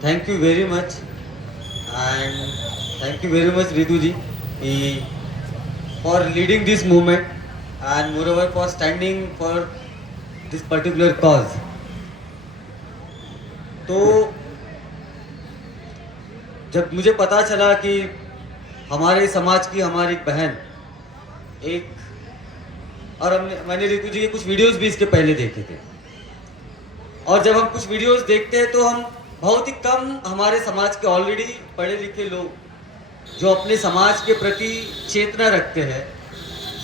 Thank you very much, and thank you very much Ritu ji for leading this movement and moreover for standing for this particular cause. तो जब मुझे पता चला कि हमारे समाज की हमारी एक बहन एक और मैंने रितु जी के कुछ वीडियोस भी इसके पहले देखे थे, और जब हम कुछ वीडियोस देखते हैं तो हम बहुत ही कम हमारे समाज के ऑलरेडी पढ़े लिखे लोग जो अपने समाज के प्रति चेतना रखते हैं,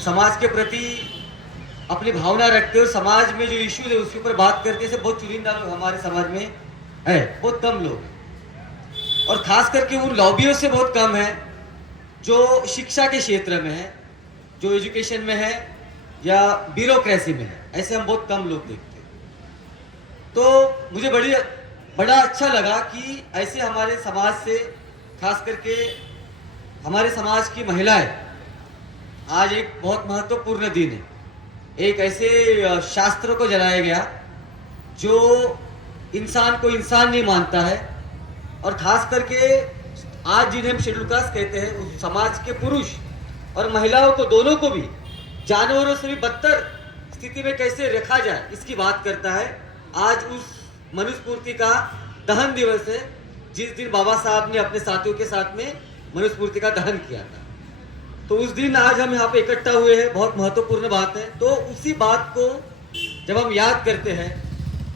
समाज के प्रति अपनी भावना रखते हैं और समाज में जो इश्यूज है उसके ऊपर बात करते हैं, बहुत चुनिंदा लोग हमारे समाज में है, बहुत कम लोग, और खास करके उन लॉबियों से बहुत कम है जो शिक्षा के क्षेत्र में है, जो एजुकेशन में है या ब्यूरोक्रेसी में है, ऐसे हम बहुत कम लोग देखते हैं। तो मुझे बड़ा अच्छा लगा कि ऐसे हमारे समाज से, खास करके हमारे समाज की महिलाएं, आज एक बहुत महत्वपूर्ण दिन है, एक ऐसे शास्त्र को जलाया गया जो इंसान को इंसान नहीं मानता है, और खास करके आज जिन्हें हम शेड्यूल कास्ट कहते हैं उस समाज के पुरुष और महिलाओं को, दोनों को भी जानवरों से भी बदतर स्थिति में कैसे रखा जाए इसकी बात करता है। आज उस मनुस्मृति का दहन दिवस है जिस दिन बाबा साहब ने अपने साथियों के साथ में मनुस्मृति का दहन किया था। तो उस दिन आज हम यहाँ पे इकट्ठा हुए हैं, बहुत महत्वपूर्ण बात है। तो उसी बात को जब हम याद करते हैं,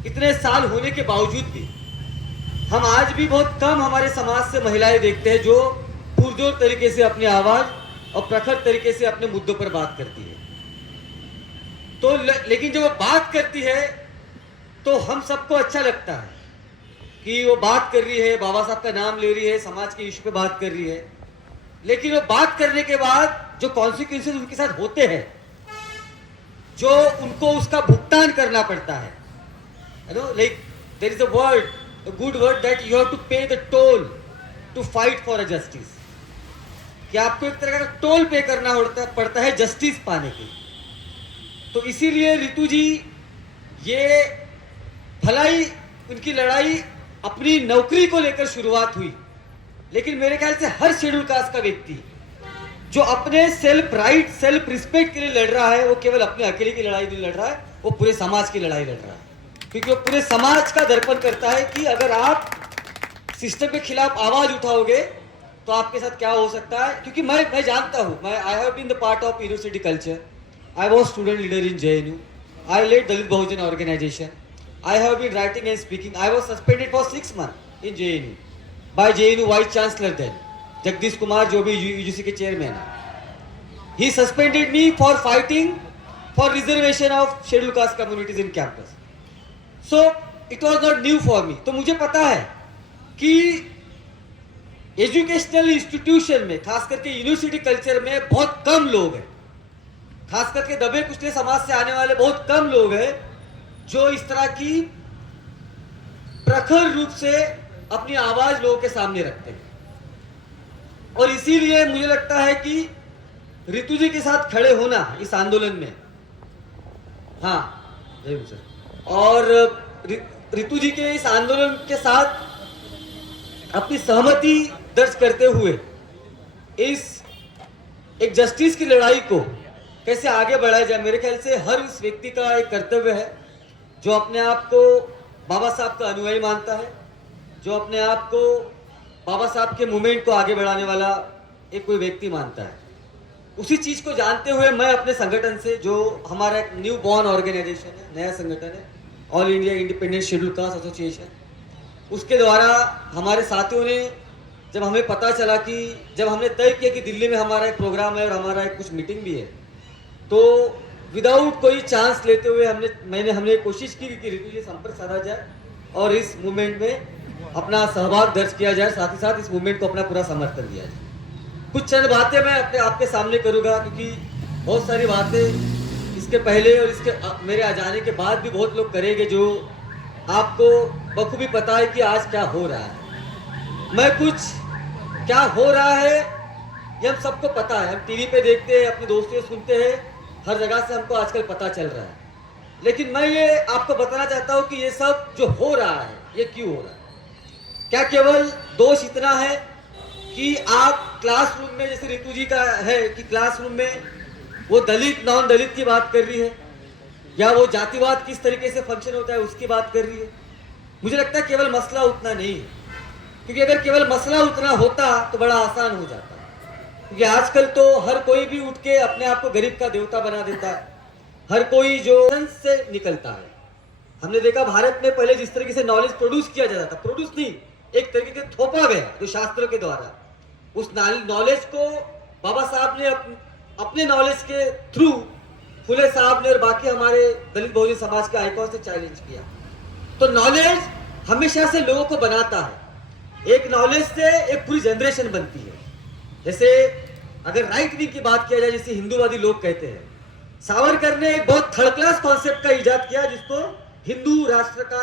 इतने साल होने के बावजूद भी हम आज भी बहुत कम हमारे समाज से महिलाएं देखते हैं जो पुरजोर तरीके से अपनी आवाज और प्रखर तरीके से अपने मुद्दों पर बात करती है। तो लेकिन जब वो बात करती है तो हम सबको अच्छा लगता है कि वो बात कर रही है, बाबा साहब का नाम ले रही है, समाज के इश्यू पे बात कर रही है, लेकिन वो बात करने के बाद जो कॉन्सिक्वेंसेस उनके साथ होते हैं, जो उनको उसका भुगतान करना पड़ता है, you know, like there is a word, a good word, that you have to pay the toll to fight for a justice, कि आपको एक तरह का टोल पे करना पड़ता है जस्टिस पाने के। तो इसीलिए रितु जी, ये भलाई उनकी लड़ाई अपनी नौकरी को लेकर शुरुआत हुई, लेकिन मेरे ख्याल से हर शेड्यूल कास्ट का व्यक्ति जो अपने सेल्फ राइट, सेल्फ रिस्पेक्ट के लिए लड़ रहा है, वो केवल अपने अकेले की लड़ाई नहीं लड़ रहा है, वो पूरे समाज की लड़ाई लड़ रहा है, क्योंकि वो पूरे समाज का दर्पण करता है कि अगर आप सिस्टम के खिलाफ आवाज उठाओगे तो आपके साथ क्या हो सकता है। क्योंकि मैं जानता हूँ, मैं I have been the part of university culture, I was student leader in JNU, I led Dalit Bahujan organisation, I have been writing and speaking, I was suspended for 6 months in JNU by JNU vice chancellor then Jagdish Kumar, जो भी UGC के chairman है। He suspended me for fighting for reservation of schedule caste communities in campus. So it was not new for मी। तो मुझे पता है कि educational institution में, खास करके यूनिवर्सिटी कल्चर में बहुत कम लोग हैं, खास करके दबे कुचले समाज से आने वाले बहुत कम लोग हैं जो इस तरह की प्रखर रूप से अपनी आवाज लोगों के सामने रखते हैं। और इसीलिए मुझे लगता है कि रितु जी के साथ खड़े होना इस आंदोलन में, हाँ सर, और रितु जी के इस आंदोलन के साथ अपनी सहमति दर्ज करते हुए इस एक जस्टिस की लड़ाई को कैसे आगे बढ़ाया जाए, मेरे ख्याल से हर उस व्यक्ति का एक कर्तव्य है जो अपने आप को बाबा साहब का अनुयायी मानता है, जो अपने आप को बाबा साहब के मूवमेंट को आगे बढ़ाने वाला एक कोई व्यक्ति मानता है। उसी चीज को जानते हुए मैं अपने संगठन से, जो हमारा एक न्यू बॉर्न ऑर्गेनाइजेशन है, नया संगठन है, all India independent schedule caste association, उसके द्वारा हमारे साथियों ने, जब हमें पता चला कि जब हमने तय किया कि दिल्ली में हमारा एक प्रोग्राम है और हमारा एक कुछ मीटिंग भी है, तो विदाउट कोई चांस लेते हुए हमने कोशिश की कि रितु जी संपर्क साधा जाए और इस मूवमेंट में अपना सहभाग दर्ज किया जाए, साथ ही साथ इस मूवमेंट को अपना पूरा समर्थन दिया जाए। कुछ चंद बातें मैं आपके सामने करूँगा, क्योंकि बहुत सारी बातें इसके पहले और इसके मेरे आ जाने के बाद भी बहुत लोग करेंगे जो आपको बखूबी पता है कि आज क्या हो रहा है। मैं कुछ क्या हो रहा है ये हम सबको पता है, हम टीवी पे देखते हैं, अपने दोस्तों से सुनते हैं, हर जगह से हमको आजकल पता चल रहा है। लेकिन मैं ये आपको बताना चाहता हूँ कि ये सब जो हो रहा है ये क्यों हो रहा है। क्या केवल दोष इतना है कि आप क्लासरूम में, जैसे रितु जी का है कि क्लासरूम में वो दलित नॉन दलित की बात कर रही है, या वो जातिवाद किस तरीके से फंक्शन होता है उसकी बात कर रही है? मुझे लगता है केवल मसला उतना नहीं है, क्योंकि अगर केवल मसला उतना होता तो बड़ा आसान हो जाता। क्योंकि आजकल तो हर कोई भी उठ के अपने आप को गरीब का देवता बना देता है, हर कोई जो से निकलता है। हमने देखा भारत में पहले जिस तरीके से नॉलेज प्रोड्यूस किया जाता था, प्रोड्यूस नहीं, एक तरीके से थोपा गया जो शास्त्रों के द्वारा, उस नॉलेज को बाबा साहब ने अपने नॉलेज के थ्रू फुले साहब ने और बाकी हमारे दलित बहुजन समाज के आइकॉन से चैलेंज किया। तो नॉलेज हमेशा से लोगों को बनाता है, एक नॉलेज से एक पूरी जनरेशन बनती है। जैसे अगर राइट विंग की बात किया जाए, जैसे हिंदूवादी लोग कहते हैं, सावरकर ने एक बहुत थर्ड क्लास कॉन्सेप्ट का इजाद किया, जिसको हिंदू राष्ट्र का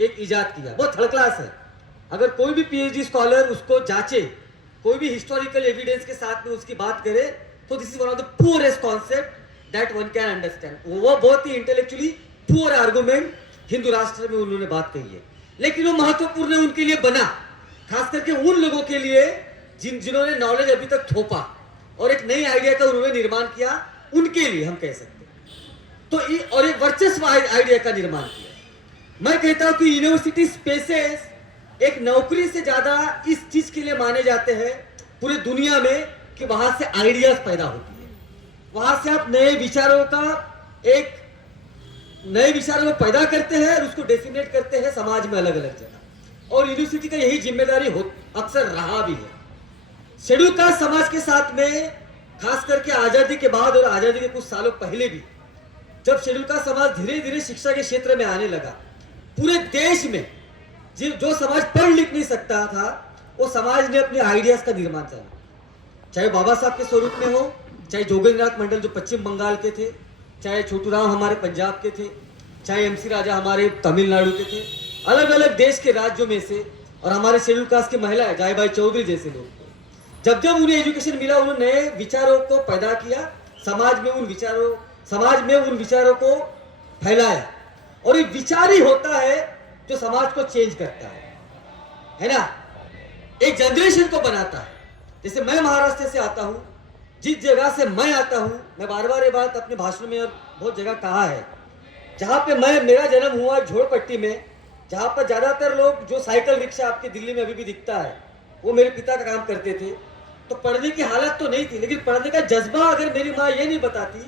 एक इजाद किया, बहुत थर्ड क्लास है। अगर कोई भी पीएचडी स्कॉलर उसको जांचे, कोई भी हिस्टोरिकल एविडेंस के साथ में उसकी बात करे, तो this is one of the poorest concept that one can understand. वो बहुत ही इंटेलेक्चुअली पुअर आर्गुमेंट हिंदू राष्ट्र में उन्होंने बात कही है, लेकिन वो महत्वपूर्ण उनके लिए बना, खास करके उन लोगों के लिए जिन्होंने नॉलेज अभी तक थोपा और एक नई आइडिया का उन्होंने निर्माण किया, उनके लिए हम कह सकते हैं। तो और एक वर्चस्व आइडिया का निर्माण किया। मैं कहता हूं कि यूनिवर्सिटी स्पेसेस एक नौकरी से ज्यादा इस चीज के लिए माने जाते हैं पूरे दुनिया में कि वहां से आइडियाज पैदा होती है, वहां से आप नए विचारों को पैदा करते हैं और उसको डेसिनेट करते हैं समाज में अलग अलग जगह। और यूनिवर्सिटी का यही जिम्मेदारी अक्सर रहा भी है। शेड्यूल कास्ट समाज के साथ में, खास करके आजादी के बाद और आजादी के कुछ सालों पहले भी, जब शेड्यूल कास्ट समाज धीरे धीरे शिक्षा के क्षेत्र में आने लगा, पूरे देश में जो समाज पढ़ लिख नहीं सकता था, वो समाज ने अपने आइडियाज का निर्माण किया, चाहे बाबा साहब के स्वरूप में हो, चाहे जोगेंद्रनाथ मंडल जो पश्चिम बंगाल के थे, चाहे छोटू राम हमारे पंजाब के थे, चाहे एमसी राजा हमारे तमिलनाडु के थे, अलग अलग देश के राज्यों में से, और हमारे शेड्यूल कास्ट की महिला जायबाई चौधरी जैसे लोग, जब जब उन्हें एजुकेशन मिला, उन्होंने नए विचारों को पैदा किया, समाज में उन विचारों को फैलाया। और ये विचार ही होता है जो समाज को चेंज करता है ना, एक जनरेशन को बनाता है। जैसे मैं महाराष्ट्र से आता हूँ, जिस जगह से मैं आता हूँ, मैं बार बार ये बात अपने भाषण में और बहुत जगह कहा है, जहाँ पे मेरा जन्म हुआ झोड़पट्टी में, जहाँ पर ज्यादातर लोग, जो साइकिल रिक्शा आपके दिल्ली में अभी भी दिखता है, वो मेरे पिता का काम करते थे। तो पढ़ने की हालत तो नहीं थी, लेकिन पढ़ने का जज्बा, अगर मेरी माँ ये नहीं बताती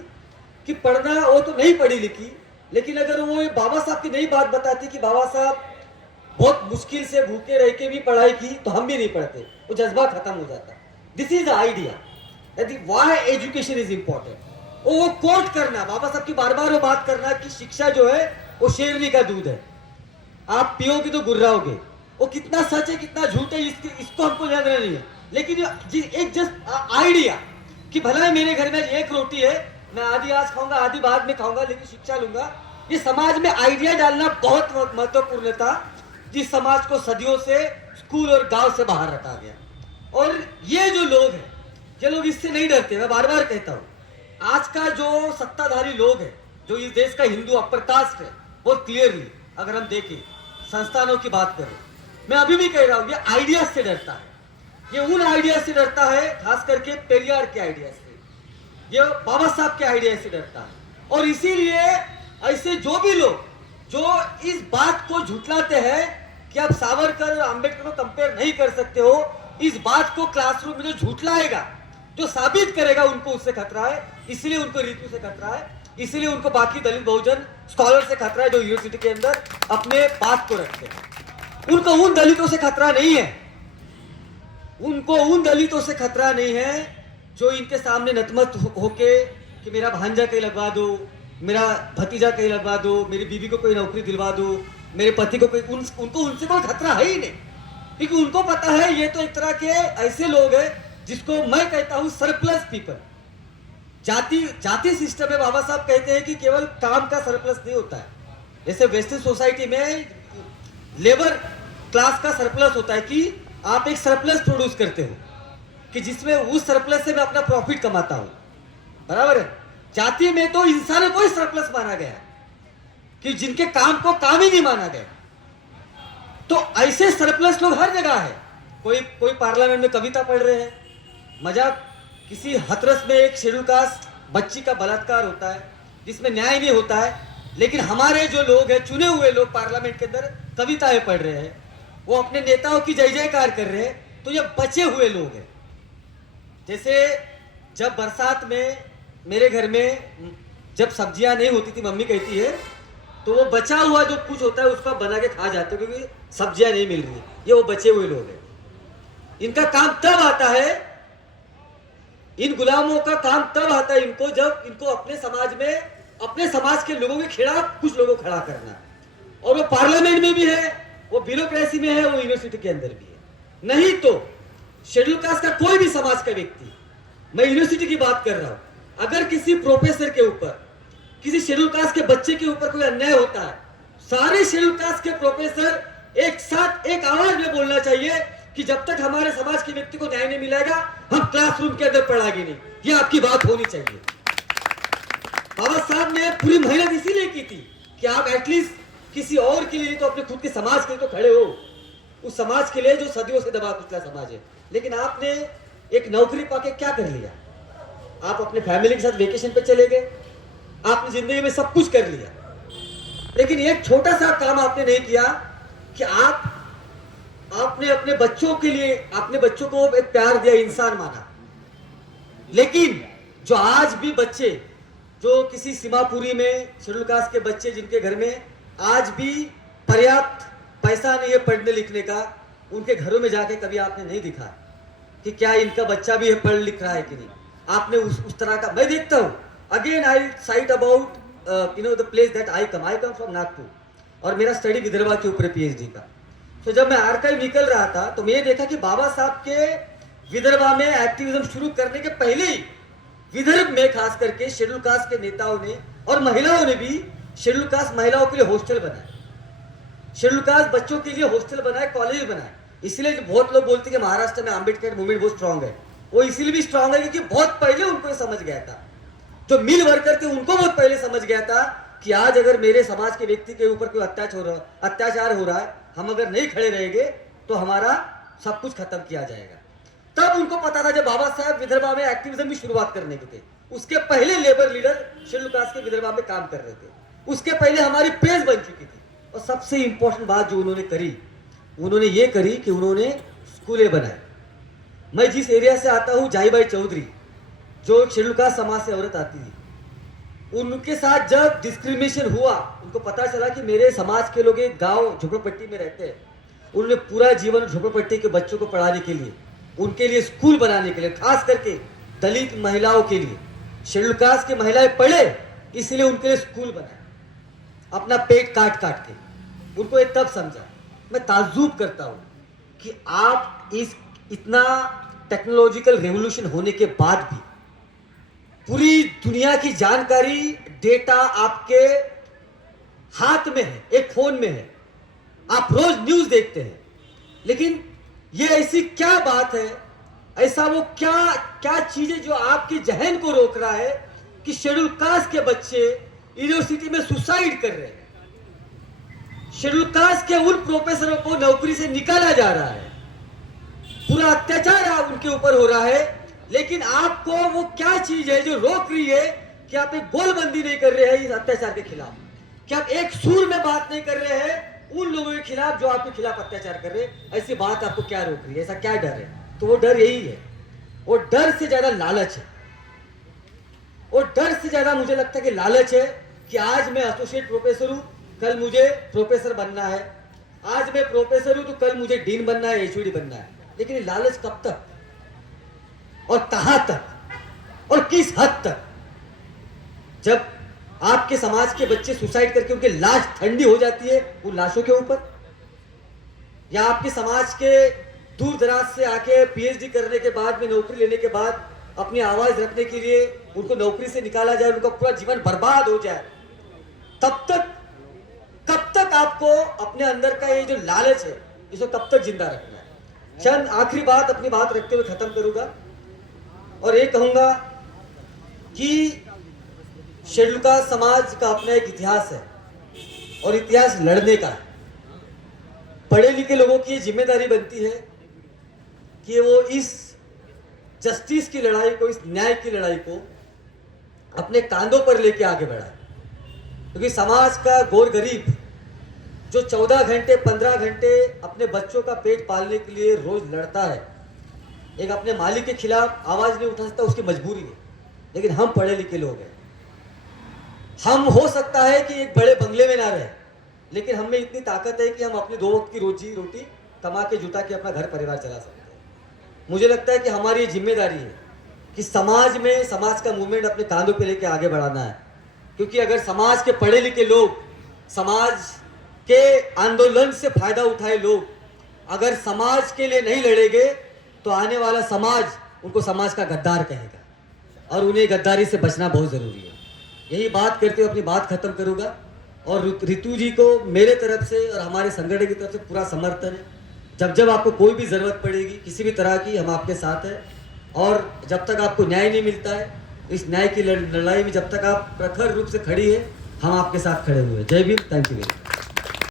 कि पढ़ना, वो तो नहीं पढ़ी लिखी, लेकिन अगर वो बाबा साहब की नई बात बताती कि बाबा साहब बहुत मुश्किल से भूखे रह के भी पढ़ाई की, तो हम भी नहीं पढ़ते, वो जज्बा खत्म हो जाता। This is the idea why education is important. वो कोट करना, बाबा साहब की बार बार वो बात करना कि शिक्षा जो है वो शेरनी का दूध है, आप पियोगे तो गुर्राओगे। वो कितना सच है कितना झूठ है इसको हमको जानना नहीं है, लेकिन एक जस्ट आइडिया कि भला मेरे घर में एक रोटी है, मैं आधी आज खाऊंगा आधी बाद में खाऊंगा, लेकिन शिक्षा लूंगा, ये समाज में आइडिया डालना बहुत महत्वपूर्ण था, जिस समाज को सदियों से स्कूल और गांव से बाहर रखा गया। और ये जो लोग हैं, ये लोग इससे नहीं डरते। मैं बार बार कहता हूं, आज का जो सत्ताधारी लोग हैं, जो इस देश का हिंदू अपर कास्ट है, बहुत क्लियरली अगर हम देखें, संस्थानों की बात करें, मैं अभी भी कह रहा हूं, ये आइडियाज से डरता है, ये उन आइडिया से डरता है, खास करके पेरियार के आइडिया से, ये बाबा साहब के आइडिया से डरता है। और इसीलिए ऐसे जो भी लोग जो इस बात को झुठलाते हैं कि आप सावरकर और अंबेडकर को कंपेयर नहीं कर सकते हो, इस बात को क्लासरूम में जो झुठलाएगा, जो साबित करेगा, उनको उससे खतरा है। इसलिए उनको रीतू से खतरा है, इसलिए उनको बाकी दलित बहुजन स्कॉलर से खतरा है जो यूनिवर्सिटी के अंदर अपने बात को रखते हैं। उनको उन दलितों से खतरा नहीं है, उनको उन दलितों से खतरा नहीं है जो इनके सामने नतमत होके कि मेरा भांजा कहीं लगवा दो, मेरा भतीजा कहीं लगवा दो, मेरी बीवी को कोई नौकरी दिलवा दो, मेरे पति को कोई, उनको उनसे कोई खतरा है ही नहीं, क्योंकि उनको पता है ये तो एक तरह के ऐसे लोग हैं जिसको मैं कहता हूं सरप्लस पीपल। जाति सिस्टम में बाबा साहब कहते हैं कि केवल काम का सरप्लस नहीं होता है, जैसे वेस्टर्न सोसाइटी में लेबर क्लास का सरप्लस होता है कि आप एक सरप्लस प्रोड्यूस करते हो कि जिसमें उस सरप्लस से मैं अपना प्रॉफिट कमाता हूं, बराबर है। जाति में तो इंसानों को ही सरप्लस माना गया कि जिनके काम को काम ही नहीं माना गया। तो ऐसे सरप्लस लोग हर जगह है। कोई कोई पार्लियामेंट में कविता पढ़ रहे हैं, मजाक, किसी हथरस में एक शेड्यूल कास्ट बच्ची का बलात्कार होता है जिसमें न्याय नहीं होता है, लेकिन हमारे जो लोग हैं, चुने हुए लोग पार्लियामेंट के अंदर कविताएं पढ़ रहे हैं, वो अपने नेताओं की जय जयकार कर रहे हैं। तो ये बचे हुए लोग हैं। जैसे जब बरसात में मेरे घर में जब सब्जियां नहीं होती थी, मम्मी कहती है, तो वो बचा हुआ जो कुछ होता है उसका बना के खा जाते हैं क्योंकि सब्जियां नहीं मिल रही। ये वो बचे हुए लोग हैं। इनका काम तब आता है, इन गुलामों का काम तब आता है इनको, जब इनको अपने समाज में, अपने समाज के लोगों के खिलाफ कुछ लोगों को खड़ा करना। और वो पार्लियामेंट में भी है, वो ब्यूरोक्रेसी में है, वो यूनिवर्सिटी के अंदर भी है। नहीं तो शेड्यूल कास्ट का कोई भी समाज का व्यक्ति, मैं यूनिवर्सिटी की बात कर रहा हूं, अगर किसी प्रोफेसर के ऊपर, किसी शेड्यूल कास्ट के बच्चे के ऊपर कोई अन्याय होता है, सारे शेड्यूल कास्ट के प्रोफेसर एक साथ एक आवाज में बोलना चाहिए कि जब तक हमारे समाज के व्यक्ति को न्याय नहीं मिलेगा हम क्लासरूम के अंदर पढ़ाएंगे नहीं। ये आपकी बात होनी चाहिए। बाबा साहब ने पूरी मेहनत इसीलिए की थी कि आप एटलीस्ट किसी और के लिए तो अपने खुद के समाज के लिए तो खड़े हो, उस समाज के लिए जो सदियों से दबा कुचला समाज है। लेकिन आपने एक नौकरी पाके क्या कर लिया? आप अपने फैमिली के साथ वेकेशन पे चले गए, आपने जिंदगी में सब कुछ कर लिया, लेकिन एक छोटा सा काम आपने नहीं किया कि आपने अपने बच्चों के लिए, अपने बच्चों को एक प्यार दिया, इंसान माना। लेकिन जो आज भी बच्चे, जो किसी सीमापुरी में शेड्यूल कास्ट के बच्चे जिनके घर में आज भी पर्याप्त पैसा नहीं है पढ़ने लिखने का, उनके घरों में जाके कभी आपने नहीं दिखा कि क्या इनका बच्चा भी है, पढ़ लिख रहा है कि नहीं। आपने उस तरह का, मैं देखता हूँ, again I site about the place that I come from Nagpur, और मेरा स्टडी विदर्भा के ऊपर पीएचडी का। तो जब मैं आर्काइव निकल रहा था तो मैं देखा कि बाबा साहब के विदर्भा में एक्टिविज्म शुरू करने के पहले ही विदर्भ में खास करके शेड्यूल कास्ट के नेताओं ने और महिलाओं ने भी शेड्यूल कास्ट महिलाओं के लिए हॉस्टल बनाए, शेड्यूल कास्ट बच्चों के लिए हॉस्टल बनाए, कॉलेज बनाए। इसलिए बहुत लोग बोलते हैं कि महाराष्ट्र में आंबेडकर मूवमेंट बहुत स्ट्रांग है। वो इसलिए भी स्ट्रांग है क्योंकि बहुत पहले उनको ये समझ गया था, जो मिल वर्कर थे उनको बहुत पहले समझ गया था कि आज अगर मेरे समाज के व्यक्ति के ऊपर कोई अत्याचार हो रहा है, हम अगर नहीं खड़े रहेंगे तो हमारा सब कुछ खत्म किया जाएगा। तब उनको पता था, जब बाबा साहब विदर्भा में एक्टिविज्म की शुरुआत करने के थे, उसके पहले लेबर लीडर शेड्यूल कास्ट के विदर्भा में काम कर रहे थे, उसके पहले हमारी प्रेस बन चुकी थी। और सबसे इंपॉर्टेंट बात जो उन्होंने करी, उन्होंने ये करी कि उन्होंने स्कूलें बनाए। मैं जिस एरिया से आता हूँ, जाईबाई चौधरी, जो शेड्यूल कास्ट समाज से औरत आती थी, उनके साथ जब डिस्क्रिमिनेशन हुआ, उनको पता चला कि मेरे समाज के लोग एक गांव झोपड़पट्टी में रहते हैं, उन्होंने पूरा जीवन झोपड़पट्टी के बच्चों को पढ़ाने के लिए, उनके लिए स्कूल बनाने के लिए, खास करके दलित महिलाओं के लिए, शेड्यूल कास्ट की महिलाएं पढ़े इसलिए उनके लिए स्कूल बनाए, अपना पेट काट काट के। उनको ये तब समझा। मैं ताज्जुब करता हूँ कि आप इस इतना टेक्नोलॉजिकल रेवोल्यूशन होने के बाद भी पूरी दुनिया की जानकारी, डेटा आपके हाथ में है, एक फोन में है, आप रोज न्यूज देखते हैं, लेकिन ये ऐसी क्या बात है, ऐसा वो क्या चीज है जो आपके जहन को रोक रहा है कि शेड्यूल कास्ट के बच्चे यूनिवर्सिटी में सुसाइड कर रहे हैं, शेड्यूल कास्ट के उन प्रोफेसरों को नौकरी से निकाला जा रहा है, पूरा अत्याचार उनके ऊपर हो रहा है, लेकिन आपको वो क्या चीज है जो रोक रही है कि आप एक गोलबंदी नहीं कर रहे हैं इस अत्याचार के खिलाफ, कि आप एक सुर में बात नहीं कर रहे हैं उन लोगों के खिलाफ जो आपके खिलाफ अत्याचार कर रहे हैं। ऐसी बात आपको क्या रोक रही है? ऐसा क्या डर है? तो वो डर यही है, वो डर से ज्यादा लालच है। और डर से ज्यादा मुझे लगता है कि लालच है कि आज मैं एसोसिएट प्रोफेसर हूं, कल मुझे प्रोफेसर बनना है, आज मैं प्रोफेसर हूं तो कल मुझे डीन बनना है, एचओडी बनना है। लेकिन ये लालच कब तक और कहां तक और किस हद तक? जब आपके समाज के बच्चे सुसाइड करके उनकी लाश ठंडी हो जाती है उन लाशों के ऊपर, या आपके समाज के दूर दराज से आके पीएचडी करने के बाद में, नौकरी लेने के बाद अपनी आवाज रखने के लिए उनको नौकरी से निकाला जाए, उनका पूरा जीवन बर्बाद हो जाए, तब तक कब तक आपको अपने अंदर का ये जो लालच है इसको कब तक जिंदा रखना है? चंद आखिरी बात अपनी बात रखते हुए खत्म करूंगा और ये कहूंगा कि शेड्यूल कास्ट समाज का अपना एक इतिहास है और इतिहास लड़ने का है। पढ़े लिखे लोगों की ये जिम्मेदारी बनती है कि वो इस जस्टिस की लड़ाई को, इस न्याय की लड़ाई को अपने कांधों पर लेके आगे बढ़ाए। क्योंकि समाज का गोर गरीब जो 14 घंटे 15 घंटे अपने बच्चों का पेट पालने के लिए रोज लड़ता है, एक अपने मालिक के खिलाफ आवाज नहीं उठा सकता, उसकी मजबूरी है। लेकिन हम पढ़े लिखे लोग हैं, हम हो सकता है कि एक बड़े बंगले में ना रहे, लेकिन हम में इतनी ताकत है कि हम अपनी 2 वक्त की रोजी रोटी कमा के जुटा के अपना घर परिवार चला सकते हैं। मुझे लगता है कि हमारी ये जिम्मेदारी है कि समाज में, समाज का मूवमेंट अपने कांधों पे लेके आगे बढ़ाना है। क्योंकि अगर समाज के पढ़े लिखे लोग, समाज के आंदोलन से फायदा उठाए लोग अगर समाज के लिए नहीं लड़ेंगे तो आने वाला समाज उनको समाज का गद्दार कहेगा और उन्हें गद्दारी से बचना बहुत ज़रूरी है। यही बात करते हुए अपनी बात खत्म करूँगा और रितु जी को मेरे तरफ से और हमारे संगठन की तरफ से पूरा समर्थन है। जब जब आपको कोई भी ज़रूरत पड़ेगी किसी भी तरह की, हम आपके साथ हैं। और जब तक आपको न्याय नहीं मिलता है, इस न्याय की लड़ाई में जब तक आप प्रखर रूप से खड़ी है, हम आपके साथ खड़े हुए हैं। जय Bhim, thank you very much.